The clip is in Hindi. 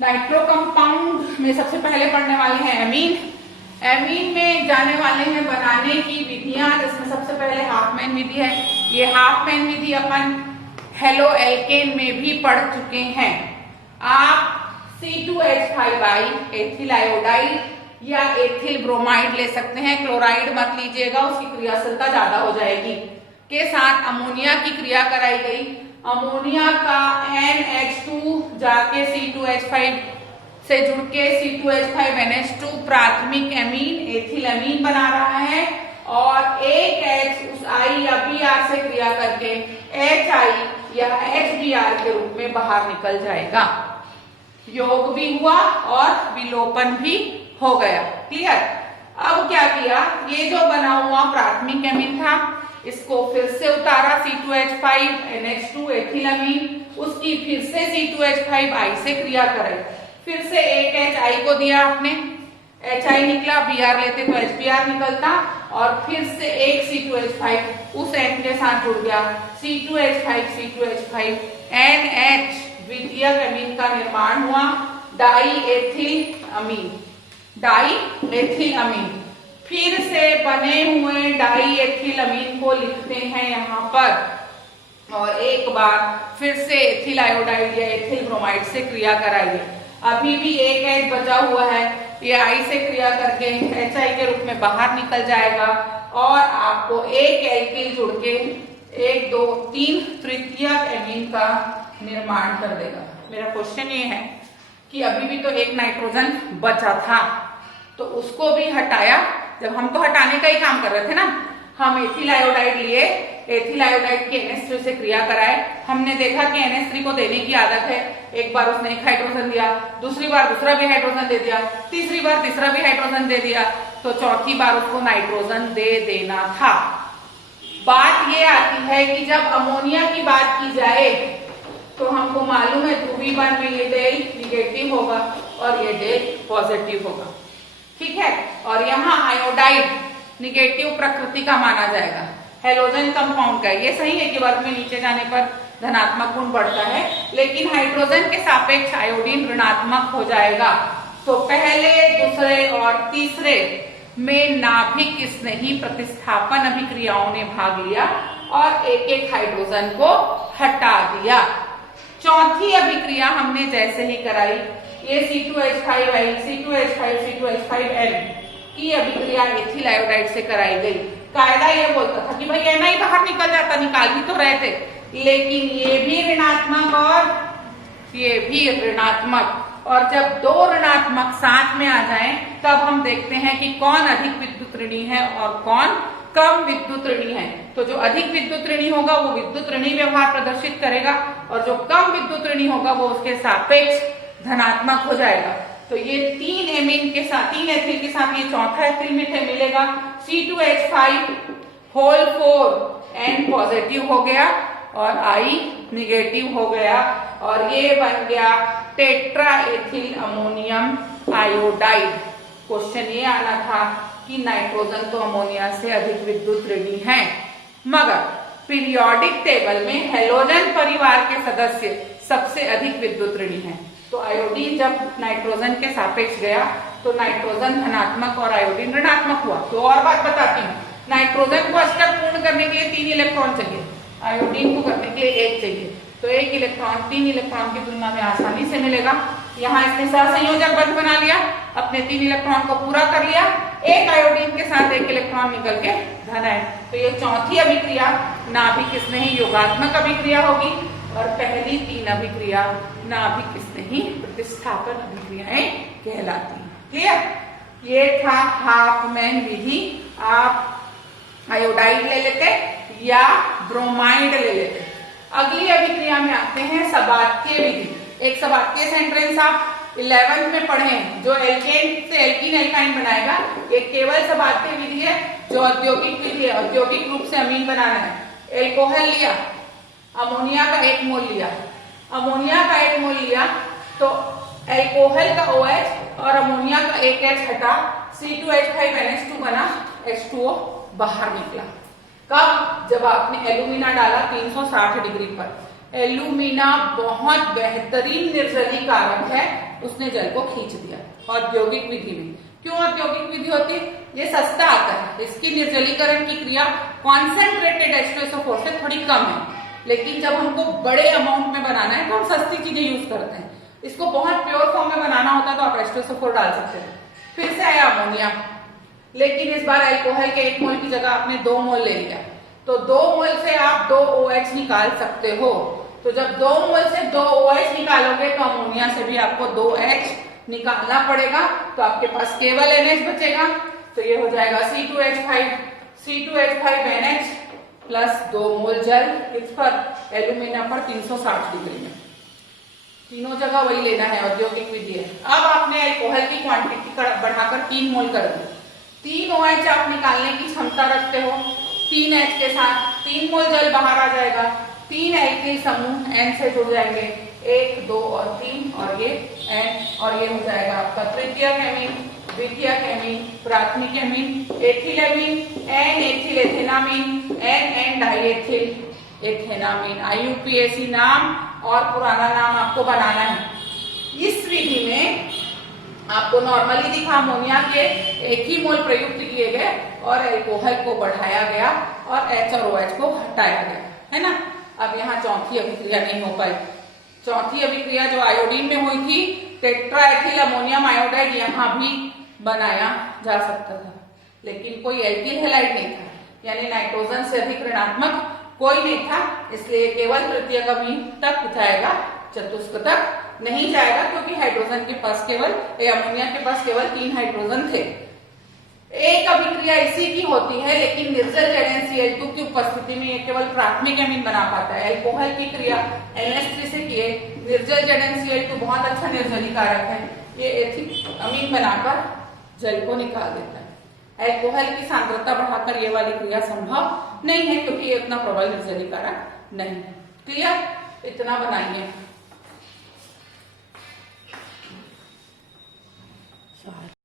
नाइट्रो कंपाउंड में सबसे पहले पढ़ने वाले हैं एमीन। एमीन में जाने वाले हैं बनाने की विधियां, जिसमें सबसे पहले हाफमैन विधि है। ये हाफमैन विधि अपन हेलो एल्केन में भी पढ़ चुके हैं। आप C2H5 एथिल आयोडाइड या एथिल ब्रोमाइड ले सकते हैं, क्लोराइड मत लीजिएगा, उसकी क्रियाशीलता ज्यादा हो जाएगी। के साथ अमोनिया की क्रिया कराई गई। अमोनिया का NH2 जाके C2H5 से जुड़ के C2H5NH2 प्राथमिक एमीन एथिल अमीन बना रहा है और एक H उस I या Br से क्रिया करके HI या HBr के रूप में बाहर निकल जाएगा। योग भी हुआ और विलोपन भी हो गया। क्लियर? अब क्या किया, ये जो बना हुआ प्राथमिक एमीन था इसको फिर से उतारा C2H5NH2 एथिल अमीन, उसकी फिर से C2H5I से क्रिया कराई, फिर से एक HI को दिया आपने, HI निकला, Br लेते तो HBr निकलता और फिर से एक C2H5 उस N के साथ जुड़ गया, C2H5 NH द्वितीयक अमीन का निर्माण हुआ, डाई एथिल अमीन, डाई एथिल अमीन। फिर से बने हुए डाई एथिल अमीन को लिखते हैं यहाँ पर और एक बार फिर से एथिल आयोडाइड या एथिल ब्रोमाइड से क्रिया कराइए। अभी भी एक H बचा हुआ है, ये I से क्रिया करके HI के रूप में बाहर निकल जाएगा और आपको एक एल्किल जुड़ के 1 2 3 तृतीयक एमीन का निर्माण कर देगा। मेरा क्वेश्चन ये है कि अभी भी तो एक नाइट्रोजन बचा था तो उसको भी हटाया। जब हम तो हटाने का ही काम कर रहे थे ना, हम एथिल आयोडाइड लिए, एथिल आयोडाइड की NH3 से क्रिया कराए, हमने देखा कि NH3 को देने की आदत है। एक बार उसने एक हाइड्रोजन दिया, दूसरी बार दूसरा भी हाइड्रोजन दे दिया, तीसरी बार तीसरा भी हाइड्रोजन दे दिया, तो चौथी बार उसको नाइट्रोजन दे देना था। बात ये आती है कि जब अमोनिया की बात की जाए तो हमको मालूम है ध्रुवीकरण में ये डेल निगेटिव होगा और ये डेल पॉजिटिव होगा। ठीक है, और यहाँ आयोडाइड निगेटिव प्रकृति का माना जाएगा, हेलोजन कंपाउंड का। ये सही है कि वर्ग में नीचे जाने पर धनात्मक गुण बढ़ता है, लेकिन हाइड्रोजन के सापेक्ष आयोडीन ऋणात्मक हो जाएगा। तो पहले, दूसरे और तीसरे में नाभिक स्नेही प्रतिस्थापन अभिक्रियाओं ने भाग लिया और एक एक हाइड्रोजन को हटा दिया। चौथी अभिक्रिया हमने जैसे ही कराई, ये C2H5I, C2H5N की अभिक्रिया एथिल आयोडाइड से कराई गई। कायदा ये बोलता था कि भाई NI बाहर निकल जाता, निकाल ही तो रहे थे, लेकिन ये भी ऋणात्मक और ये भी ऋणात्मक, और जब दो ऋणात्मक साथ में आ जाएं तब हम देखते हैं कि कौन अधिक विद्युत ऋणी है और कौन कम विद्युत ऋणी है। तो जो अधिक विद्युत ऋणी होगा वो विद्युत ऋणी व्यवहार प्रदर्शित करेगा और जो कम विद्युत ऋणी होगा वो उसके सापेक्ष धनात्मक हो जाएगा। तो ये तीन एमीन के साथ, तीन एथिल के साथ ये चौथा एथिल मिलेगा, C2H5 होल 4 N पॉजिटिव हो गया और I निगेटिव हो गया और ये बन गया tetra ethyl ammonium iodide. Question ये आना था कि नाइट्रोजन तो अमोनिया से अधिक विद्युत ऋणी है, मगर पीरियोडिक टेबल में हेलोजन परिवार के सदस्य सबसे अधिक विद्युत ऋणी हैं। तो आयोडीन जब नाइट्रोजन के सापेक्ष गया तो नाइट्रोजन धनात्मक और आयोडीन ऋणात्मक हुआ। तो और बात बताती हूँ, नाइट्रोजन को अष्टक पूर्ण करने के लिए 3 इलेक्ट्रॉन चाहिए, आयोडीन को करने के लिए 1 चाहिए। तो 1 इलेक्ट्रॉन 3 इलेक्ट्रॉन की तुलना में आसानी से मिलेगा। यहाँ इसने सहसंयोजक बंध बना लिया, अपने 3 इलेक्ट्रॉन को पूरा कर लिया, एक आयोडीन के साथ 1 इलेक्ट्रॉन निकल के धन है। तो ये चौथी अभिक्रिया नाभिक स्नेही योगात्मक अभिक्रिया होगी और पहली 3 अभिक्रिया नाभिक स्नेही प्रतिस्थापन अभिक्रियाएं कहलाती हैं। क्लियर? ये था हाफमैन विधि। आप आयोडाइड ले लेते या ब्रोमाइड ले लेते। अगली अभिक्रिया में आते हैं सबात्य विधि। एक सबात्य सेंटेंस आप 11th में पढ़े हैं, जो एल्केन से एल्कीन एल्काइन बनाएगा। एक केवल सबात्य विधि है जो औद्योगिक विधि है, औद्योगिक रूप से अमीन बनाना है। एल्कोहल लिया, अमोनिया का 1 मोल लिया, अमोनिया का 1 मोल लिया तो एल्कोहल का OH और अमोनिया का 1 H हटा, C2H5NH2 बना, H2O बाहर निकला। कब? जब आपने एल्यूमिना डाला 360 डिग्री पर। एल्यूमिना बहुत बेहतरीन निर्जलीकारक है, उसने जल को खींच दिया औद्योगिक विधि में। क्यों औद्योगिक विधि होती है? ये सस्ता आता है, इसकी निर्जलीकरण की क्रिया कॉन्सेंट्रेटेड H2SO4 से थोड़ी कम है, लेकिन जब हमको बड़े अमाउंट में बनाना है तो हम सस्ती चीजें यूज करते हैं। इसको बहुत प्योर फॉर्म में बनाना होता है तो आप H2SO4 डाल सकते हैं। फिर से आया अमोनिया, लेकिन इस बार अल्कोहल के 1 मोल की जगह आपने 2 मोल ले लिया, तो 2 मोल से आप 2 OH निकाल सकते हो। तो जब 2 मोल से 2 OH निकालोगे तो अमोनिया से भी आपको 2H निकालना पड़ेगा, तो आपके पास केवल NH बचेगा। तो ये हो जाएगा C2H5NH प्लस 2 मोल जल, इस पर एल्यूमिना पर 360 डिग्री में, तीनों जगह वही लेना है, औद्योगिक विधि है। अब आपने अल्कोहल की क्वांटिटी बढ़ाकर 3 मोल कर दी, 3 OH आप निकालने की क्षमता रखते हो, 3H के साथ 3 मोल जल बाहर आ जाएगा, 3 एल्किल समूह N से जुड़ जाएंगे, 1 2 और 3, और ये N, और ये हो जाएगा आपका तृतीयक एमीन, द्वितीयक एमीन, प्राथमिक amine, ethylamine, N ethyl ethanamine, N diethyl ethanamine. IUPAC नाम और पुराना नाम आपको बनाना है। इस विधि में आपको नॉर्मली दिखा अमोनिया के 1 ही मोल प्रयुक्त किए गए और अल्कोहल को बढ़ाया गया और H और OH को हटाया गया, है ना। अब यहाँ चौथी अभिक्रिया नहीं हो पाई। चौथी अभिक्रिया जो आयोडीन में हुई थी, टेट्राएथिल अमोनियम आयोडाइड, यहाँ भी बनाया जा सकता था, लेकिन कोई एल्किल हैलाइड नहीं था, यानी नाइट्रोजन से अधिक ऋणात्मक कोई नहीं था, इसलिए केवल तृतीयक अमीन तक जाएगा, चतुष्क तक नहीं जाएगा, क्योंकि हाइड्रोजन के पास केवल, अमोनिया के पास केवल 3 हाइड्रोजन थे। एक अभिक्रिया इसी की होती है, लेकिन निर्जल ZnCl2 की उपस्थिति में ये केवल प्राथमिक अमीन बना पाता है। अल्कोहल की क्रिया NH3 से किए, निर्जल ZnCl2 बहुत अच्छा निर्जलीकारक है, ये एथिक अमीन बनाकर जल को निकाल देता है। अल्कोहल की सांद्रता बढ़ाकर ये वाली क्रिया संभव नहीं है, क्योंकि ये उतना प्रबल निर्जलीकारक नहीं है। क्लियर? इतना बनाइए।